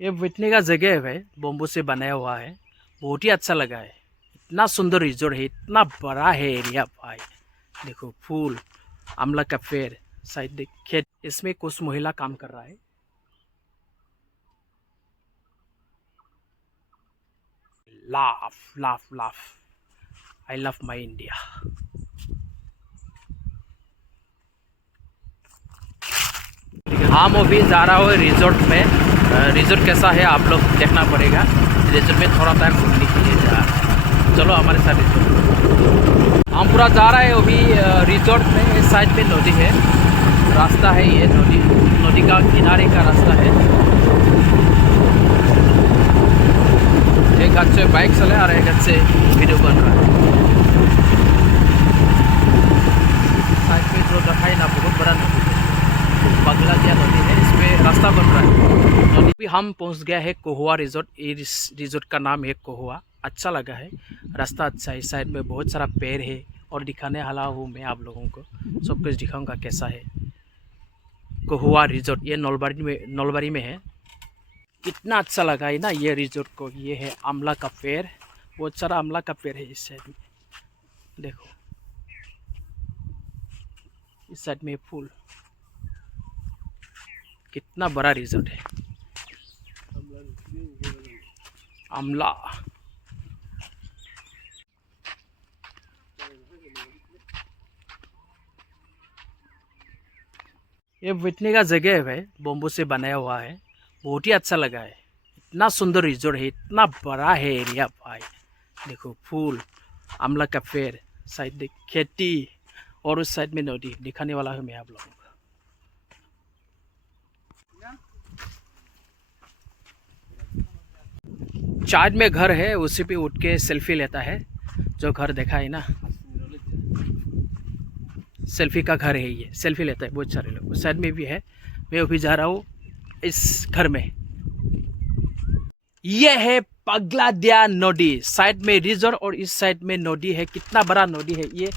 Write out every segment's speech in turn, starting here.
ये बैठने का जगह है भाई, बम्बू से बनाया हुआ है। बहुत ही अच्छा लगा है। इतना सुंदर रिजोर्ट है, इतना बड़ा है एरिया भाई। देखो फूल, आमला का पेड़, शायद देख खेत, इसमें कुछ महिला काम कर रहा है। Laugh laugh laugh, I love my India. हम अभी जा रहा हूँ रिजोर्ट में। रिजोर्ट कैसा है आप लोग देखना पड़ेगा। रिजोर्ट में थोड़ा टाइम घूमने के लिए जा रहा है। चलो हमारे साथ रिजोर्ट। हम पूरा जा रहा है अभी रिजोर्ट में। इस साइड में नदी है, रास्ता है, ये नदी, नदी का किनारे का रास्ता है। एक हाथ से बाइक चला और एक हाथ से वीडियो बन रहा है। साइड में जो दिखाई ना, बहुत बड़ा नदी है, पगलादिया नदी है। इस पे रास्ता बन रहा है। नदी भी हम पहुंच गया है कोहुआ रिजोर्ट। ये रिजोर्ट का नाम है कोहुआ। अच्छा लगा है, रास्ता अच्छा है। साइड में बहुत सारा पेड़ है और दिखाने वाला हूँ मैं आप लोगों को। सब कुछ दिखाऊंगा कैसा है कोहुआ रिजोर्ट। ये नलबाड़ी में है। कितना अच्छा लगा है ना ये रिजोर्ट को। ये है आमला का पेड़, बहुत सारा आमला का पेड़ है इस साइड में। देखो इस साइड में फूल। कितना बड़ा रिजोर्ट है। आमला, ये बैठने का जगह है भाई, बम्बू से बनाया हुआ है। बहुत ही अच्छा लगा है। इतना सुंदर रिजोर्ट है, इतना बड़ा है एरिया भाई। देखो फूल, आमला का पेड़, साइड देख खेती, और उस साइड में नदी दिखाने वाला हूँ मैं आप लोगों को। साइड में घर है, उसी पे उठ के सेल्फी लेता है। जो घर देखा है ना, सेल्फी का घर है ये। सेल्फी लेता है बहुत सारे लोग। उस साइड में भी है। मैं अभी जा रहा हूँ इस घर में। ये है पगलादिया नदी। साइड में रिजोर्ट और इस साइड में नदी है। कितना बड़ा नदी है ये।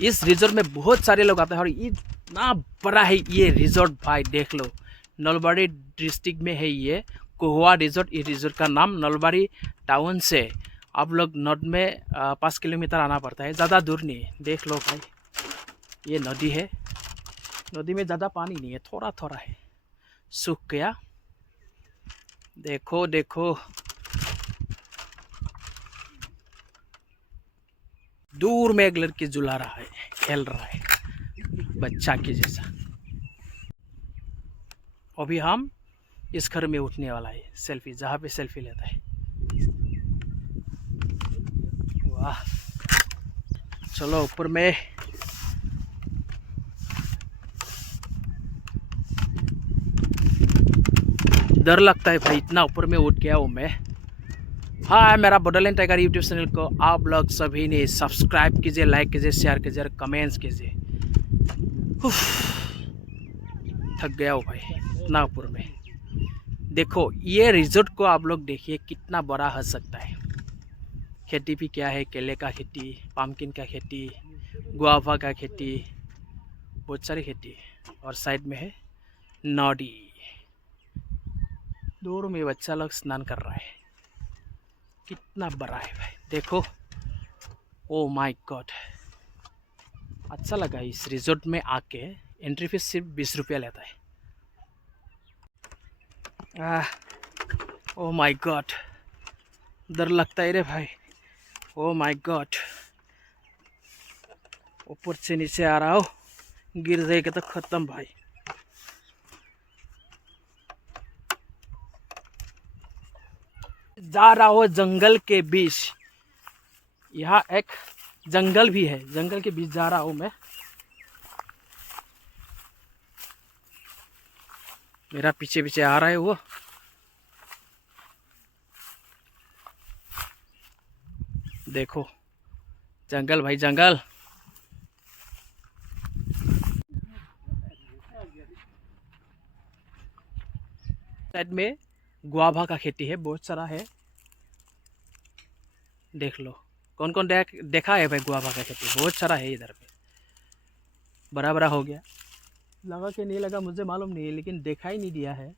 इस रिजोर्ट में बहुत सारे लोग आते हैं और इतना बड़ा है ये रिजोर्ट भाई। देख लो, नलबाड़ी डिस्ट्रिक्ट में है ये कोहुआ रिजोर्ट। ये रिजोर्ट का नाम नलबाड़ी टाउन से आप लोग नॉर्थ में 5 किलोमीटर आना पड़ता है, ज़्यादा दूर नहीं है। देख लो भाई, ये नदी है। नदी में ज़्यादा पानी नहीं है, थोड़ा थोड़ा है, सूख गया। देखो देखो, दूर में एक लड़की झुला रहा है, खेल रहा है बच्चा के जैसा। अभी हम इस घर में उठने वाला है। सेल्फी, जहाँ पे सेल्फी लेता है। वाह, चलो ऊपर में। डर लगता है भाई, इतना ऊपर में उठ गया हूँ मैं। हाँ, मेरा बॉर्डरलैंड टाइगर यूट्यूब चैनल को आप लोग सभी ने सब्सक्राइब कीजिए, लाइक कीजिए, शेयर कीजिए और कमेंट्स कीजिए। थक गया हूँ भाई इतना ऊपर में। देखो ये रिजोर्ट को आप लोग देखिए, कितना बड़ा हो सकता है। खेती भी क्या है, केले का खेती, पम्पकिन का खेती, गुआवा का खेती, बहुत सारी खेती। और साइड में है नदी। दूर में बच्चा लोग स्नान कर रहा है। कितना बड़ा है भाई, देखो। ओ माय गॉड, अच्छा लगा इस रिजोर्ट में आके। एंट्री फीस सिर्फ 20 रुपया लेता है। ओ माय गॉड, डर लगता है रे भाई। ओ माय गॉड, ऊपर से नीचे आ रहा हो, गिर जाएगा तो खत्म भाई। जा रहा हो जंगल के बीच। यहाँ एक जंगल भी है, जंगल के बीच जा रहा हूँ मैं। मेरा पीछे पीछे आ रहा है वो। देखो जंगल भाई, जंगल। साइड में गुआभा का खेती है, बहुत सारा है। देख लो, कौन कौन देखा है भाई गुआभा का खेती। बहुत सारा है इधर पे, बड़ा बड़ा हो गया। लगा कि नहीं लगा मुझे मालूम नहीं है, लेकिन देखा ही नहीं दिया है।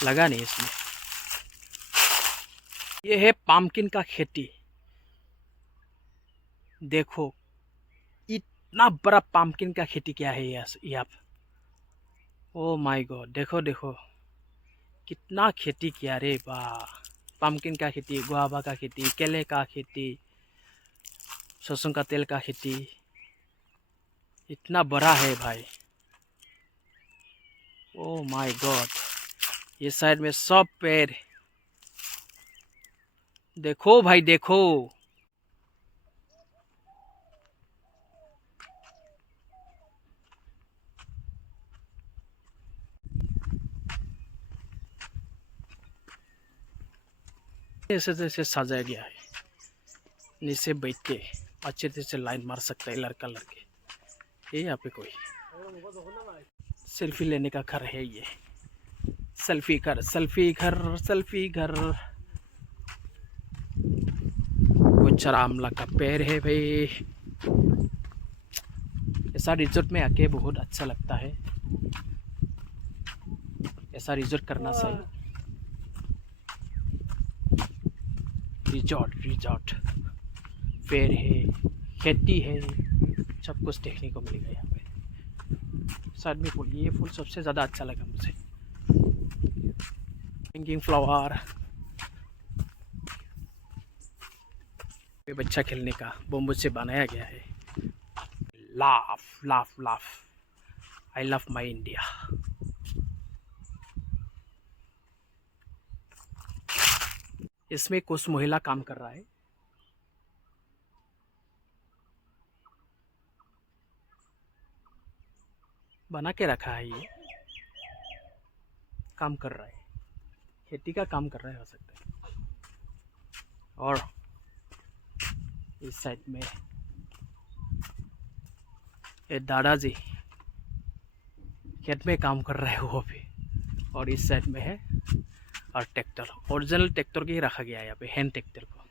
लगा नहीं इसमें। ये है पम्पकिन का खेती। देखो इतना बड़ा पम्पकिन का खेती क्या है यहाँ पे। ओ माय गॉड, देखो देखो कितना खेती किया रे वाह। पम्पकिन का खेती, गुआवा का खेती, केले का खेती, सरसों का तेल का खेती, इतना बड़ा है भाई। ओ माय गॉड, ये साइड में सब पेड़। देखो भाई देखो, ऐसे जैसे सजाया गया है। नीचे बैठ के अच्छे से लाइन मार सकता है लड़का लड़के। ये यहाँ पे कोई सेल्फी लेने का घर है। ये सेल्फी घर, सेल्फी घर, सेल्फी घर। कुछ आमला का पेड़ है भाई। ऐसा रिजॉर्ट में आके बहुत अच्छा लगता है। ऐसा रिजॉर्ट करना चाहिए। रिजॉर्ट रिजॉर्ट, पेड़ है, खेती है, सब कुछ देखने को मिलेगा यहाँ पे। साइड में फूल, ये फूल सबसे ज़्यादा अच्छा लगा मुझे। हैंगिंग फ्लावर, ये बच्चा खेलने का बम्बू से बनाया गया है। Laugh laugh laugh, I love my India. इसमें कुछ महिला काम कर रहा है। बना के रखा है, ये काम कर रहा है, खेती का काम कर रहा है हो सकता है। और इस साइड में ये दादाजी खेत में काम कर रहे हैं वो भी। और इस साइड में है और ट्रैक्टर, ओरिजिनल ट्रैक्टर के ही रखा गया है यहाँ पे, हैंड ट्रैक्टर को,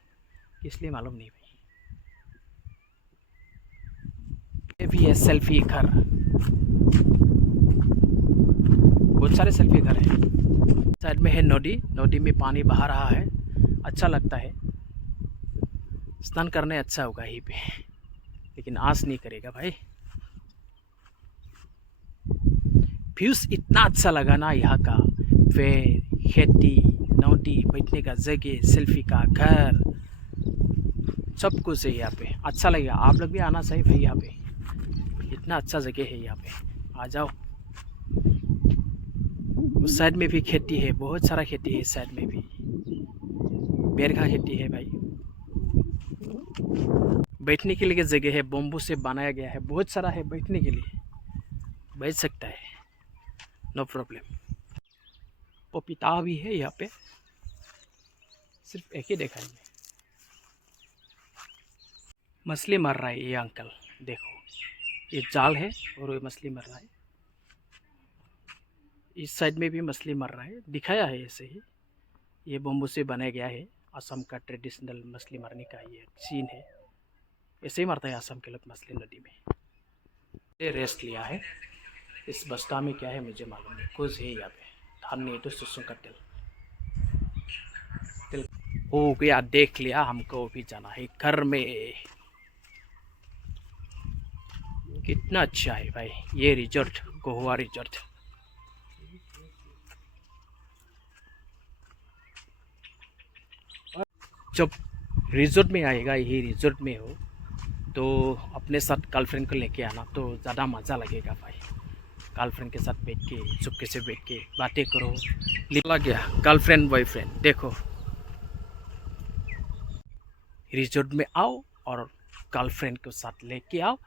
इसलिए मालूम नहीं भाई। ये भी है सेल्फी घर, बहुत सारे सेल्फी घर है। साइड में है नदी, नदी में पानी बहा रहा है, अच्छा लगता है। स्नान करने अच्छा होगा यहीं पे, लेकिन आस नहीं करेगा भाई। व्यूज इतना अच्छा लगा ना यहाँ का, पेड़, खेती, नदी, बैठने का जगह, सेल्फी का घर, सब कुछ है यहाँ पे। अच्छा लगेगा, आप लोग भी आना चाहिए भाई। यहाँ पे इतना अच्छा जगह है, यहाँ पे आ जाओ। उस साइड में भी खेती है, बहुत सारा खेती है। इस साइड में भी पेड़ का खेती है भाई। बैठने के लिए जगह है, बम्बू से बनाया गया है, बहुत सारा है बैठने के लिए, बैठ सकता है, नो प्रॉब्लम। पपीता भी है यहाँ पे, सिर्फ एक ही देखा है। मछली मर रहा है ये अंकल, देखो ये जाल है और ये मछली मर रहा है। इस साइड में भी मछली मर रहा है, दिखाया है ऐसे ही। ये बम्बू से बनाया गया है, असम का ट्रेडिशनल मछली मारने का ये सीन है। ऐसे ही मारता है असम के लोग मछली नदी में। ये रेस्ट लिया है। इस बस्ता में क्या है मुझे मालूम नहीं, कुछ है यहाँ पे। धान नहीं तो सरसों का तेल तेल हो गया। देख लिया, हमको भी जाना है घर में। कितना अच्छा है भाई ये रिजॉर्ट, कोहुआ रिजॉर्ट। जब रिजॉर्ट में आएगा, यही रिजॉर्ट में हो तो अपने साथ गर्लफ्रेंड को लेके आना, तो ज़्यादा मज़ा लगेगा भाई। गर्लफ्रेंड के साथ बैठ के, चुपके से बैठ के बातें करो। लग गया गर्लफ्रेंड बॉयफ्रेंड। देखो रिजॉर्ट में आओ और गर्लफ्रेंड को साथ लेके आओ,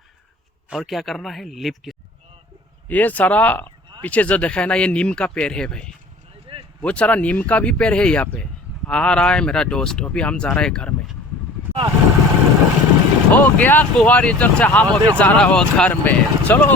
और क्या करना है, लिप की। ये सारा पीछे जो देखा है ना, ये नीम का पेड़ है भाई। बहुत सारा नीम का भी पेड़ है यहाँ पे। आ रहा है मेरा दोस्त, अभी हम जा रहे हैं घर में। हो गया कोहुआ रिजॉर्ट से हम अभी जा रहा हो घर में, चलो।